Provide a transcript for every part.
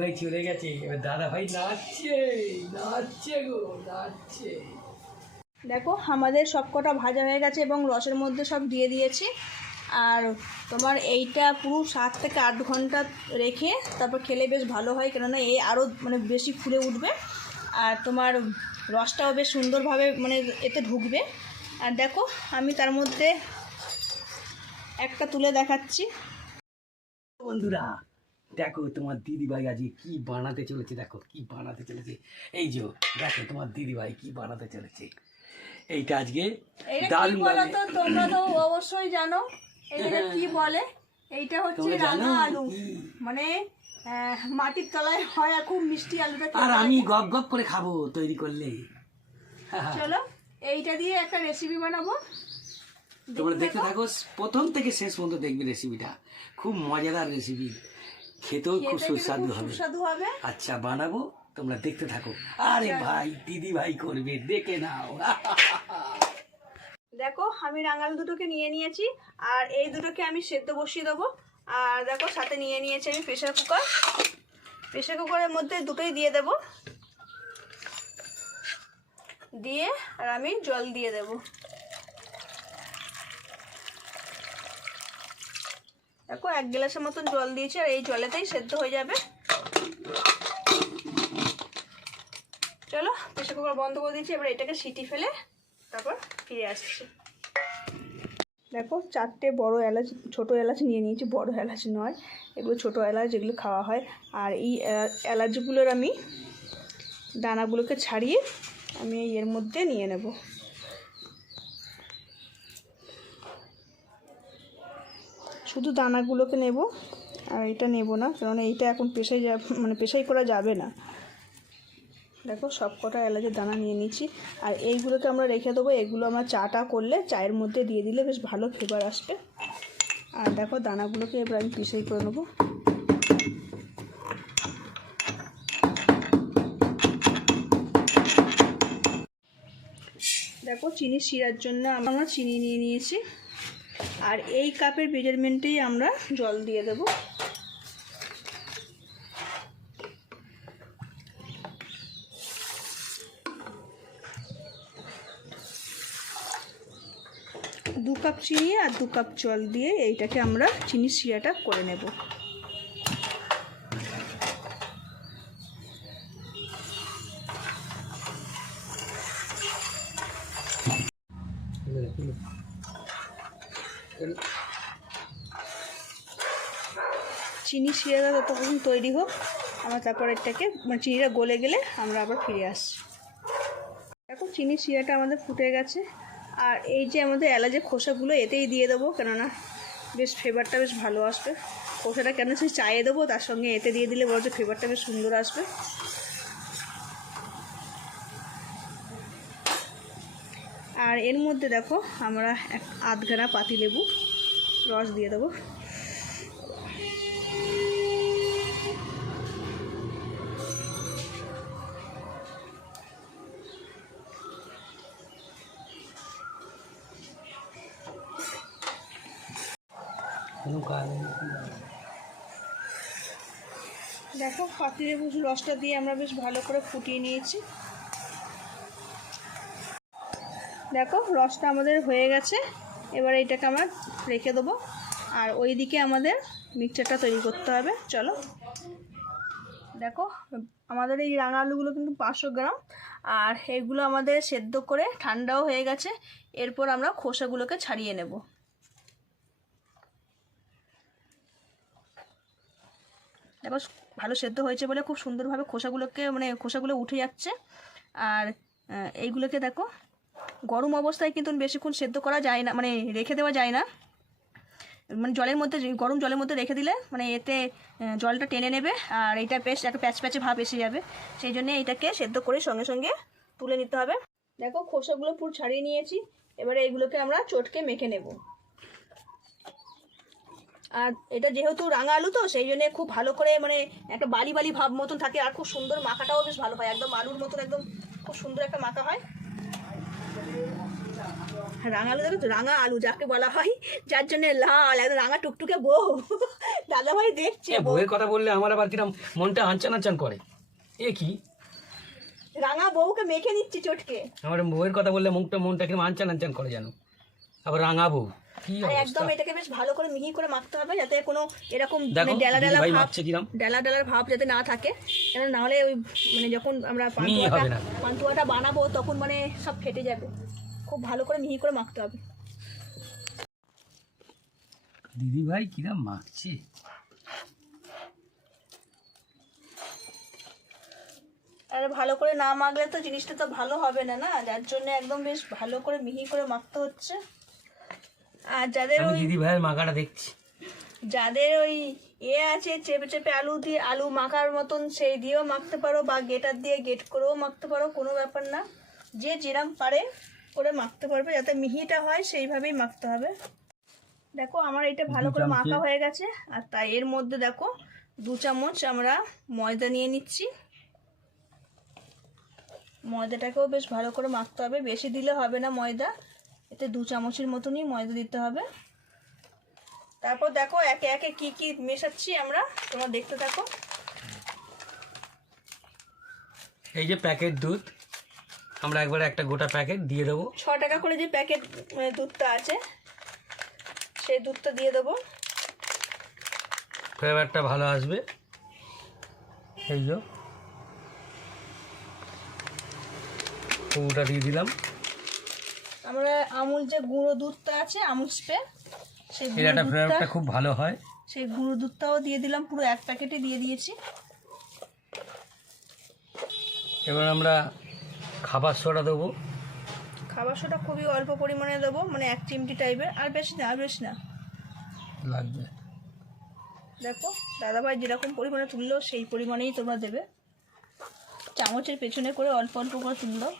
ভাই চলে গেছে, এবার দাদা ভাই নাচছে নাচছে গো নাচছে। দেখো আমাদের সব কটা ভাজা হয়ে গেছে এবং রসের মধ্যে সব দিয়ে দিয়েছি। আর তোমার এইটা পুরো 7 থেকে 8 ঘন্টা রেখে তারপর খেলে বেশ ভালো হয়, কেননা এই আরও মানে বেশি ফুলে উঠবে আর তোমার রসটাও বেশ সুন্দরভাবে মানে এতে ঢুকবে। আর দেখো আমি তার মধ্যে একটা তুলে দেখাচ্ছি। বন্ধুরা দেখো তোমার দিদিভাই আজকে কি বানাতে চলেছে, দেখো কি বানাতে চলেছে। এই যে দেখো তোমার দিদিভাই কি বানাতে চলেছে। এইটা আজকে দারুণ বলো তো, তোমরা তো অবশ্যই জানো এইটা কি বলে। এইটা হচ্ছে রাঙা আলু, মানে মাটির তলায় হয় আর খুব মিষ্টি আলুটা। আর আমি গপ গপ করে খাবো তৈরি করলে। চলো এইটা দিয়ে একটা রেসিপি বানাবো, তোমরা দেখতে থাকো, প্রথম থেকে শেষ পর্যন্ত দেখবে রেসিপিটা। খুব মজাদার রেসিপি, খেতেও খুব সুস্বাদু হবে। আচ্ছা বানাবো, তোমরা দেখতে থাকো। আরে ভাই দিদি ভাই করবে, দেখে নাও। দেখো আমি রাঙাল দুটোকে নিয়ে নিয়েছি আর এই দুটোকে আমি সেদ্ধ বসিয়ে দেবো। আর দেখো সাথে নিয়ে নিয়েছি আমি প্রেসার কুকার। প্রেসার কুকারের মধ্যে দুটোই দিয়ে দেব, দিয়ে আর আমি জল দিয়ে দেব। দেখো 1 গ্লাসের মতন জল দিয়েছি আর এই জলেতেই সেদ্ধ হয়ে যাবে। চলো প্রেসার কুকার বন্ধ করে দিচ্ছি, এবার এটাকে সিটি ফেলে তারপর ফিরে আসছি। দেখো 4টে বড় এলাচ, ছোটো এলাচ নিয়ে নিয়েছি, বড় এলাচ নয়, এগুলো ছোটো এলাচ যেগুলো খাওয়া হয়। আর এই এলাচগুলোর আমি দানাগুলোকে ছাড়িয়ে আমি এর মধ্যে নিয়ে নেব। শুধু দানাগুলোকে নেব আর এটা নেব না, কারণ এইটা এখন পেশাই করা যাবে না। দেখো সব কটা এলাচের দানা নিয়ে নিচ্ছি আর এইগুলোকে আমরা রেখে দেবো। এগুলো আমরা চাটা করলে চায়ের মধ্যে দিয়ে দিলে বেশ ভালো ফ্লেভার আসবে। আর দেখো দানাগুলোকে এবার আমি পিষাই করে নেবো। দেখো চিনি শিরার জন্য আমরা চিনি নিয়ে নিয়েছি আর এই কাপের মেজারমেন্টেই আমরা জল দিয়ে দেবো। দু কাপ চিনি আর 2 কাপ জল দিয়ে এইটাকে আমরা চিনির শিরাটা করে নেব। চিনি শিরাটা ততক্ষণ তৈরি হোক, আমরা তারপর এটাকে মানে চিনিটা গলে গেলে আমরা আবার ফিরে আসছি। দেখো চিনির শিরাটা আমাদের ফুটে গেছে আর এই যে আমাদের এলাচের খোসাগুলো এতেই দিয়ে দেবো, কেননা বেশ ফ্লেভারটা বেশ ভালো আসবে। খোসাটা কেন সে চায়ে দেবো, তার সঙ্গে এতে দিয়ে দিলে বলছে ফ্লেভারটা বেশ সুন্দর আসবে। আর এর মধ্যে দেখো আমরা 1/2 ঘানা পাতিলেবু রস দিয়ে দেবো। দেখো পাতিলেবুর রসটা দিয়ে আমরা বেশ ভালো করে ফুটিয়ে নিয়েছি। দেখো রসটা আমাদের হয়ে গেছে, এবার এইটাকে আমরা রেখে দেবো আর ওই দিকে আমাদের মিক্সচারটা তৈরি করতে হবে। চলো দেখো আমাদের এই রাঙা আলুগুলো কিন্তু 500 গ্রাম আর এগুলো আমাদের সেদ্ধ করে ঠান্ডাও হয়ে গেছে। এরপর আমরা খোসাগুলোকে ছাড়িয়ে নেব। দেখো ভালো সেদ্ধ হয়েছে বলে খুব সুন্দরভাবে খোসাগুলো উঠে যাচ্ছে। আর এইগুলোকে দেখো গরম অবস্থায় কিন্তু বেশিক্ষণ সেদ্ধ করা যায় না, মানে রেখে দেওয়া যায় না। মানে গরম জলের মধ্যে রেখে দিলে মানে এতে জলটা টেনে নেবে আর এইটা বেশ একটা প্যাচপ্যাচে ভাব এসে যাবে। সেই জন্য এইটাকে সেদ্ধ করে সঙ্গে সঙ্গে তুলে নিতে হবে। দেখো খোসাগুলো পুরো ছাড়িয়ে নিয়েছি, এবারে এইগুলোকে আমরা চটকে মেখে নেব। আর এটা যেহেতু রাঙা আলু তো সেই জন্য খুব ভালো করে মানে একটা বালি বালি ভাব মতন থাকে আর খুব সুন্দর মাখাটাও বেশ ভালো হয়, একদম আলুর মতন একদম খুব সুন্দর একটা মাখা হয়। রাঙা আলু দেখো তো, রাঙা আলু যাকে বলা হয়, যার জন্য লাল একদম রাঙা টুকটুকে বউ। দাদাভাই দেখছে বউয়ের কথা বললে আমার আবার কিরম মনটা আনচান আনচান করে। এ কি রাঙা বউকে মেখে নিচ্ছি চটকে। আমার বউয়ের কথা বললে মনটা কিরম আনচান আনচান করে জানো, আবার রাঙা বউ কি একদম। এটাকে বেশ ভালো করে মিহি করে মাখতে হবে, যাতে কোনো এরকম ডেলা ডেলার ভাব যাতে না থাকে, কেন না হলে ওই মানে যখন আমরা পান্তুয়াটা বানাবো তখন মানে সব ফেটে যাবে। খুব ভালো করে মিহি করে মাখতে হবে। দিদি ভাই কিরম মাখছে, আর ভালো করে না মাখলে তো জিনিসটা তো ভালো হবে না, যার জন্য একদম বেশ ভালো করে মিহি করে মাখতে হচ্ছে। আর যাদের ওই দিদি ভাইয়ের মাখাটা দেখছি, যাদের ওই আছে চেপে চেপে আলু মাখার মতন, সেই দিয়েও মাখতে পারো, বা গেটার দিয়ে গেট করেও মাখতে পারো, কোনো ব্যাপার না। যে যেরকম পারে করে মাখতে পারবে, যাতে মিহিটা হয় সেইভাবেই মাখতে হবে। দেখো আমার এটা ভালো করে মাখা হয়ে গেছে। আর তাই এর মধ্যে দেখো 2 চামচ আমরা ময়দা নিয়ে নিচ্ছি। ময়দাটাকেও বেশ ভালো করে মাখতে হবে, বেশি দিলে হবে না ময়দা, এতে 2 চামচের মতনই ময়দা দিতে হবে। তারপর দেখো একে একে কি কি মেশাচ্ছি আমরা, তোমরা দেখতে থাকো। এই যে প্যাকেট দুধ, আমরা একবারে একটা গোটা প্যাকেট দিয়ে দেবো। 6 টাকা করে যে প্যাকেট দুধটা আছে সেই দুধটা দিয়ে দেবো, ফ্লেভারটা ভালো আসবে। এই যে পুরোটা দিয়ে দিলাম। আমরা আমুল যে গুঁড়ো দুধটা আছে, আমুল স্প্রে, সেই এটা ফ্লেভারটা খুব ভালো হয়, সেই গুঁড়ো দুধটাও দিয়ে দিলাম, পুরো 1 প্যাকেটে দিয়ে দিয়েছি। এবার আমরা খাবার সোডা দেবো। খাবার সোডা খুবই অল্প পরিমাণে দেবো, মানে 1 চিমটি টাইপের, আর বেশি না, আর বেশি না লাগবে। দেখো দাদাভাই যেরকম পরিমাণে তুললো সেই পরিমাণেই তোমরা দেবে, চামচের পেছনে করে অল্প অল্প করে তুললো।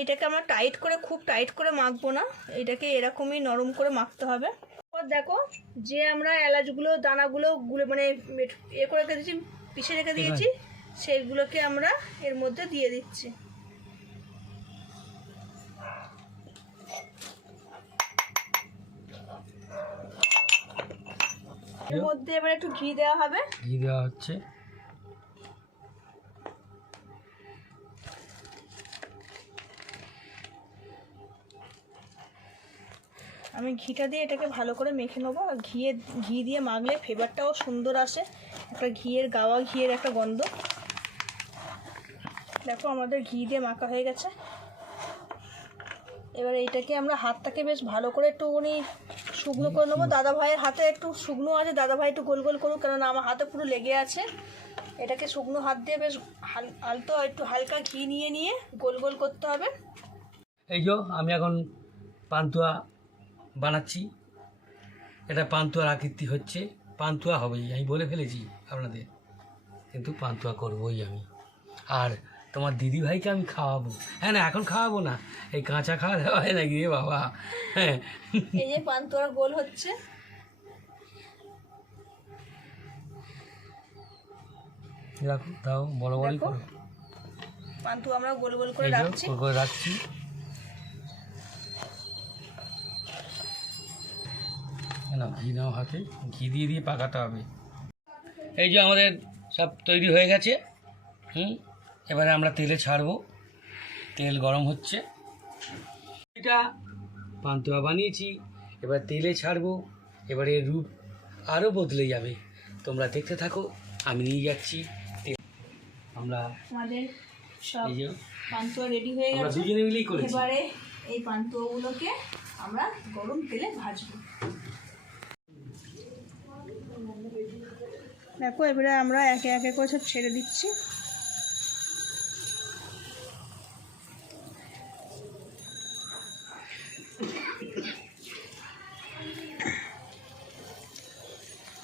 এইটাকে আমরা টাইট করে, খুব টাইট করে মাখবো না, এইটাকে এরকমই নরম করে মাখতে হবে। দেখো যে আমরা এলাচগুলো দানাগুলো মানে করে রেখে দিয়েছি, পিষে রেখে দিয়েছি, সেইগুলোকে আমরা এর মধ্যে দিয়ে দিচ্ছি। এর মধ্যে এবার একটু ঘি দেওয়া হবে। ঘি দেওয়া হচ্ছে। আমি ঘিটা দিয়ে এটাকে ভালো করে মেখে নেবো। আর ঘি দিয়ে মাখলে ফ্লেভারটাও সুন্দর আসে, একটা ঘিয়ের একটা গন্ধ। দেখো আমাদের ঘি দিয়ে মাখা হয়ে গেছে। এবার এইটাকে আমরা হাতটাকে বেশ ভালো করে একটুখানি শুকনো করে নেবো। দাদা ভাইয়ের হাতে একটু শুকনো আছে, দাদা ভাই একটু গোল গোল করুক, কেননা আমার হাতে পুরো লেগে আছে। এটাকে শুকনো হাত দিয়ে বেশ একটু হালকা ঘি নিয়ে গোল গোল করতে হবে। এই যে আমি এখন পান্তুয়া বানাচ্ছি, এটা পান্তুয়ার আকৃতি হচ্ছে, পান্তুয়া হবেই, আমি বলে ফেলেছি আপনাদের, কিন্তু পান্তুয়া করবোই আমি। আর তোমার দিদি ভাইকে আমি খাওয়াবো। হ্যাঁ না, এখন খাওয়াবো না, এই কাঁচা খাওয়া দেওয়া হয় নাকি রে বাবা। হ্যাঁ, এই যে পান্তুয়ার গোল হচ্ছে, রাখো, দাও, বড় বড়ই করো। পান্তুয়া আমরা গোল গোল করে রাখছি। না, ঘি নাও হাতে, ঘি দিয়ে পাকাতে হবে। এই যে আমাদের সব তৈরি হয়ে গেছে। এবারে আমরা তেলে ছাড়বো, তেল গরম হচ্ছে। এটা পান্তুয়া বানিয়েছি, এবার তেলে ছাড়বো, এবারে রূপ আরও বদলে যাবে। তোমরা দেখতে থাকো, আমি নিয়ে যাচ্ছি। আমাদের সব পান্তুয়া রেডি হয়ে গেছে, আমরা দুজনে মিলেই করেছি। এবারে এই পান্তুয়াগুলোকে আমরা গরম তেলে ভাজবো। দেখো এবারে আমরা একে একে করে সব ছেড়ে দিচ্ছি।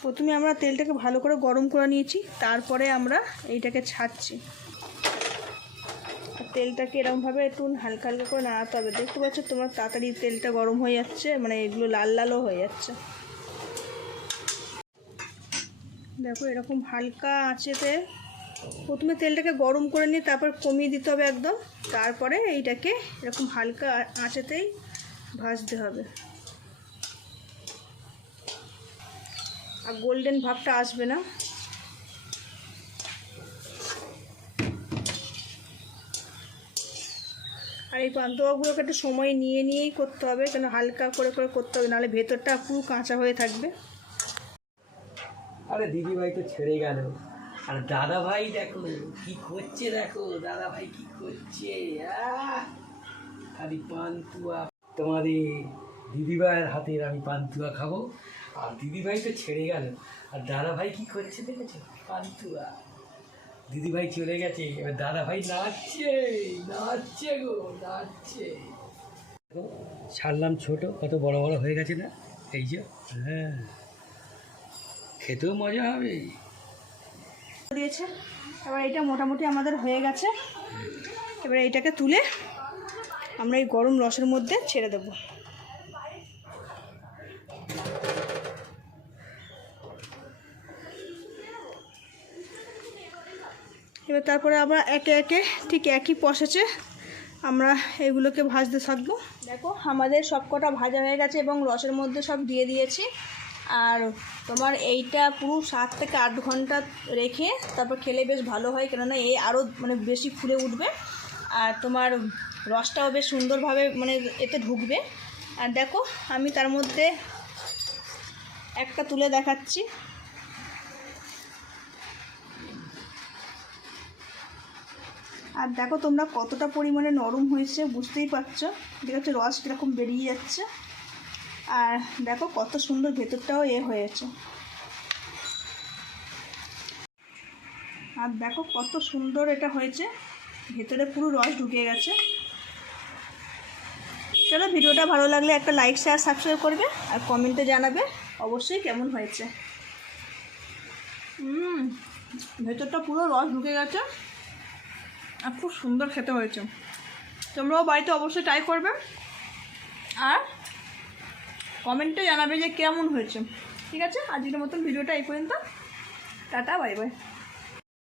প্রথমে আমরা তেলটাকে ভালো করে গরম করে নিয়েছি, তারপরে আমরা এইটাকে ছাড়ছি। তেলটাকে এরকমভাবে একটু হালকা হালকা করে নাড়াতে হবে। দেখতে পাচ্ছ তোমার তাড়াতাড়ি তেলটা গরম হয়ে যাচ্ছে, মানে এগুলো লাল লালও হয়ে যাচ্ছে। দেখো এরকম হালকা আঁচেতে প্রথমে তেলটাকে গরম করে নিয়ে তারপর কমিয়ে দিতে হবে একদম, তারপরে এইটাকে এরকম হালকা আঁচেতেই ভাজতে হবে, আর গোল্ডেন ভাবটা আসবে না। আর এই পান্তুয়াগুলোকে একটু সময় নিয়েই করতে হবে, কেন হালকা করে করে করতে হবে, নাহলে ভেতরটা পুরো কাঁচা হয়ে থাকবে। আরে দিদিভাই তো ছেড়ে গেল, আর দাদা ভাই দেখো কি করছে, দেখো দাদা ভাই কি করছে। খালি পান্তুয়া, তোমাদের দিদিভাইয়ের হাতের আমি পান্তুয়া খাবো। আর দিদিভাই তো ছেড়ে গেল, আর দাদা ভাই কি করছে দেখেছো, পান্তুয়া। দিদিভাই চলে গেছে, এবার দাদা ভাই নাচছে, নাচছে গো নাচছে। ছাড়লাম ছোট, কত বড় বড় হয়ে গেছে না, এই যে। হ্যাঁ, খেতেও মজা হবে। দিয়েছে, এবার এটা মোটামুটি আমাদের হয়ে গেছে। এবার এইটাকে তুলে আমরা এই গরম রসের মধ্যে ছেড়ে দেব। এবার তারপরে আবার একে একে ঠিক একই প্রসেসে আমরা এগুলোকে ভাজতে থাকবো। দেখো আমাদের সব কটা ভাজা হয়ে গেছে এবং রসের মধ্যে সব দিয়ে দিয়েছি। আর তোমার এইটা পুরো 7 থেকে 8 ঘন্টা রেখে তারপর খেলে বেশ ভালো হয়, কেননা এই আরও মানে বেশি ফুলে উঠবে, আর তোমার রসটাও বেশ সুন্দরভাবে মানে এতে ঢুকবে। আর দেখো আমি তার মধ্যে একটা তুলে দেখাচ্ছি। আর দেখো তোমরা কতটা পরিমাণে নরম হয়েছে বুঝতেই পারছো, ঠিক আছে, রস কীরকম বেরিয়ে যাচ্ছে। আর দেখো কত সুন্দর ভেতরটাও হয়েছে। আর দেখো কত সুন্দর এটা হয়েছে, ভেতরে পুরো রস ঢুকে গেছে। চলো, ভিডিওটা ভালো লাগলে একটা লাইক শেয়ার সাবস্ক্রাইব করবে, আর কমেন্টে জানাবে অবশ্যই কেমন হয়েছে। ভেতরটা পুরো রস ঢুকে গেছে আর খুব সুন্দর খেতে হয়েছে। তোমরাও বাড়িতে অবশ্যই ট্রাই করবে আর কমেন্টে জানাবে যে কেমন হয়েছে। ঠিক আছে, আজকের মতন ভিডিওটা এই পর্যন্ত। Tata, bye bye.